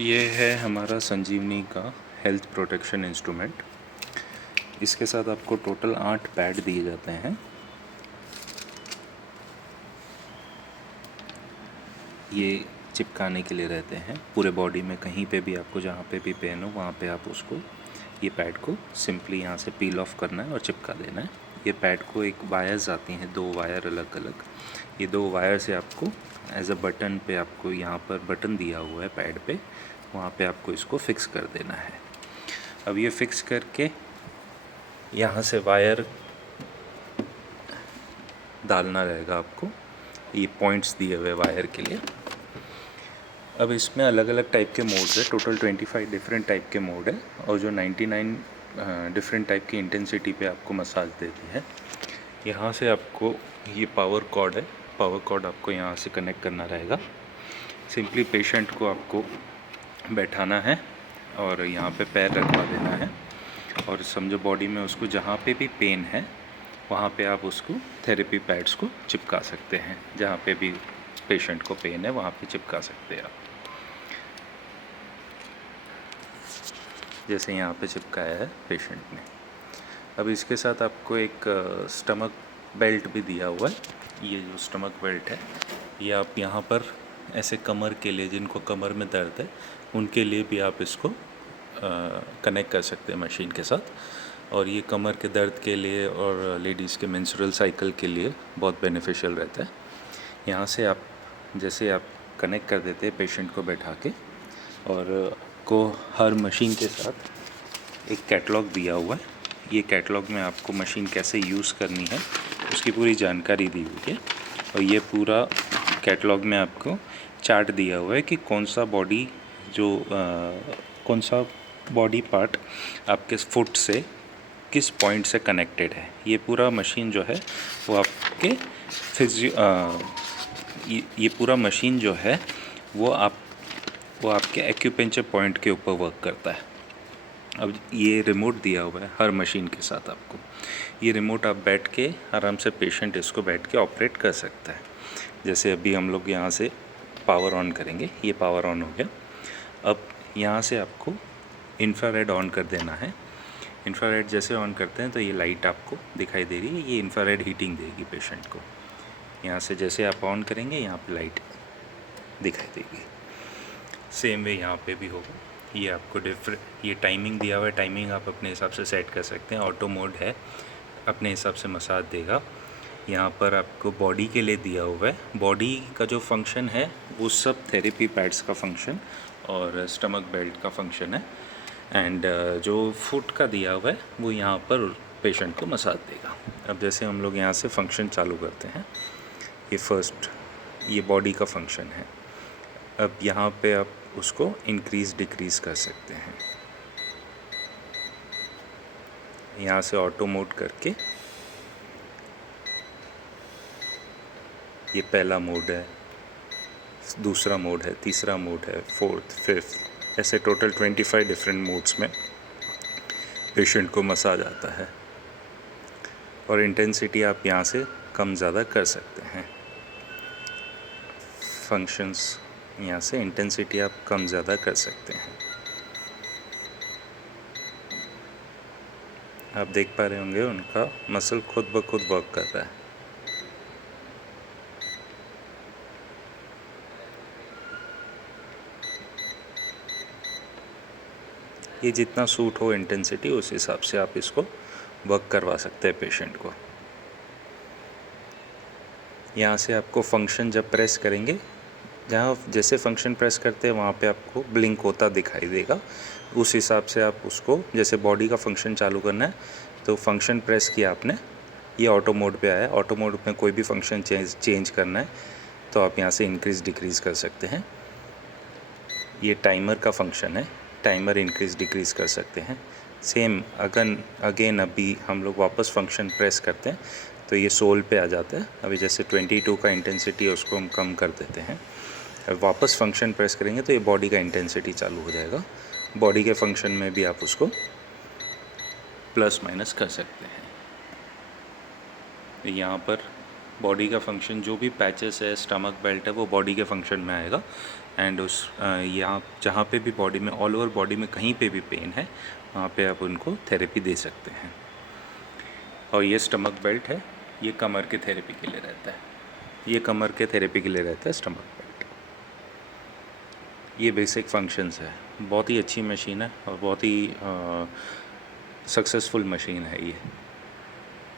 ये है हमारा संजीवनी का हेल्थ प्रोटेक्शन इंस्ट्रूमेंट। इसके साथ आपको टोटल 8 पैड दिए जाते हैं। ये चिपकाने के लिए रहते हैं पूरे बॉडी में, कहीं पे भी आपको जहाँ पे भी पेन हो वहाँ पे आप उसको ये पैड को सिंपली यहाँ से पील ऑफ करना है और चिपका देना है। ये पैड को एक वायर्स आती हैं, 2 वायर अलग अलग। ये 2 वायर से आपको एज अ बटन पे, आपको यहाँ पर बटन दिया हुआ है पैड पे, वहाँ पे आपको इसको फिक्स कर देना है। अब ये फिक्स करके यहाँ से वायर डालना रहेगा आपको, ये पॉइंट्स दिए हुए वायर के लिए। अब इसमें अलग अलग टाइप के मोड्स है, टोटल 25 डिफरेंट टाइप के मोड है, और जो 99 डिफरेंट टाइप की इंटेंसिटी पे आपको मसाज देती है। यहाँ से आपको ये पावर कॉर्ड है, पावर कॉर्ड आपको यहाँ से कनेक्ट करना रहेगा। सिंपली पेशेंट को आपको बैठाना है और यहाँ पे पैर रखवा देना है, और समझो बॉडी में उसको जहाँ पे भी पेन है वहाँ पे आप उसको थेरेपी पैड्स को चिपका सकते हैं। जहाँ पे भी पेशेंट को पेन है वहाँ पे चिपका सकते हैं आप। जैसे यहाँ पे चिपकाया है पेशेंट ने। अब इसके साथ आपको एक स्टमक बेल्ट भी दिया हुआ है। ये जो स्टमक बेल्ट है ये आप यहाँ पर ऐसे कमर के लिए, जिनको कमर में दर्द है उनके लिए भी आप इसको कनेक्ट कर सकते हैं मशीन के साथ। और ये कमर के दर्द के लिए और लेडीज़ के मेंस्ट्रुअल साइकिल के लिए बहुत बेनिफिशियल रहता है। यहाँ से आप जैसे आप कनेक्ट कर देते हैं पेशेंट को बैठा के, और को हर मशीन के साथ एक कैटलॉग दिया हुआ है। ये कैटलॉग में आपको मशीन कैसे यूज़ करनी है उसकी पूरी जानकारी दी हुई है। और ये पूरा कैटलॉग में आपको चार्ट दिया हुआ है कि कौन सा बॉडी पार्ट आपके फुट से किस पॉइंट से कनेक्टेड है। ये पूरा मशीन जो है वो आपके ये पूरा मशीन जो है वो आपके एक्यूपेंचर पॉइंट के ऊपर वर्क करता है। अब ये रिमोट दिया हुआ है हर मशीन के साथ आपको। ये रिमोट आप बैठ के आराम से पेशेंट इसको बैठ के ऑपरेट कर सकता है। जैसे अभी हम लोग यहाँ से पावर ऑन करेंगे, ये पावर ऑन हो गया। अब यहाँ से आपको इंफ्रारेड ऑन कर देना है। इंफ्रारेड जैसे ऑन करते हैं तो ये लाइट आपको दिखाई दे रही है, ये इंफ्रारेड हीटिंग देगी पेशेंट को। यहाँ से जैसे आप ऑन करेंगे यहाँ पे लाइट दिखाई देगी। सेम वे यहाँ पे भी होगा। ये आपको ये टाइमिंग दिया हुआ है, टाइमिंग आप अपने हिसाब से सेट कर सकते हैं। ऑटो मोड है, अपने हिसाब से मसाज देगा। यहाँ पर आपको बॉडी के लिए दिया हुआ है, बॉडी का जो फंक्शन है वो सब थेरेपी पैड्स का फंक्शन और स्टमक बेल्ट का फंक्शन है। एंड जो फुट का दिया हुआ है वो यहाँ पर पेशेंट को मसाज देगा। अब जैसे हम लोग यहाँ से फंक्शन चालू करते हैं, ये बॉडी का फंक्शन है। अब यहाँ पे आप उसको इंक्रीज़ डिक्रीज़ कर सकते हैं। यहाँ से ऑटो मोड करके, ये पहला मोड है, दूसरा मोड है, तीसरा मोड है, फोर्थ, फिफ्थ, ऐसे टोटल 25 डिफरेंट मोड्स में पेशेंट को मसाज आता है। और इंटेंसिटी आप यहाँ से कम ज़्यादा कर सकते हैं। फंक्शंस यहाँ से इंटेंसिटी आप कम ज़्यादा कर सकते हैं। आप देख पा रहे होंगे उनका मसल खुद ब खुद वर्क कर रहा है। ये जितना सूट हो इंटेंसिटी उस हिसाब से आप इसको वर्क करवा सकते हैं पेशेंट को। यहाँ से आपको फंक्शन जब प्रेस करेंगे, जहाँ जैसे फंक्शन प्रेस करते हैं वहाँ पे आपको ब्लिंक होता दिखाई देगा। उस हिसाब से आप उसको, जैसे बॉडी का फंक्शन चालू करना है तो फंक्शन प्रेस किया आपने, ये ऑटो मोड पे आया। ऑटो मोड में कोई भी फंक्शन चेंज करना है तो आप यहाँ से इंक्रीज़ डिक्रीज़ कर सकते हैं। ये टाइमर का फंक्शन है, टाइमर इंक्रीज़ डिक्रीज़ कर सकते हैं। सेम अगेन अभी हम लोग वापस फंक्शन प्रेस करते हैं तो ये सोल पे आ जाता है। अभी जैसे 22 का इंटेंसिटी है उसको हम कम कर देते हैं। वापस फंक्शन प्रेस करेंगे तो ये बॉडी का इंटेंसिटी चालू हो जाएगा। बॉडी के फंक्शन में भी आप उसको प्लस माइनस कर सकते हैं। यहाँ पर बॉडी का फंक्शन जो भी पैचेस है, स्टमक बेल्ट है, वो बॉडी के फंक्शन में आएगा। एंड उस यहाँ जहाँ पे भी बॉडी में, ऑल ओवर बॉडी में कहीं पे भी पेन है, वहाँ पे आप उनको थेरेपी दे सकते हैं। और ये स्टमक बेल्ट है, ये कमर के थेरेपी के लिए रहता है। ये कमर के थेरेपी के लिए रहता है स्टमक बेल्ट। ये बेसिक फंक्शंस है। बहुत ही अच्छी मशीन है और बहुत ही सक्सेसफुल मशीन है ये।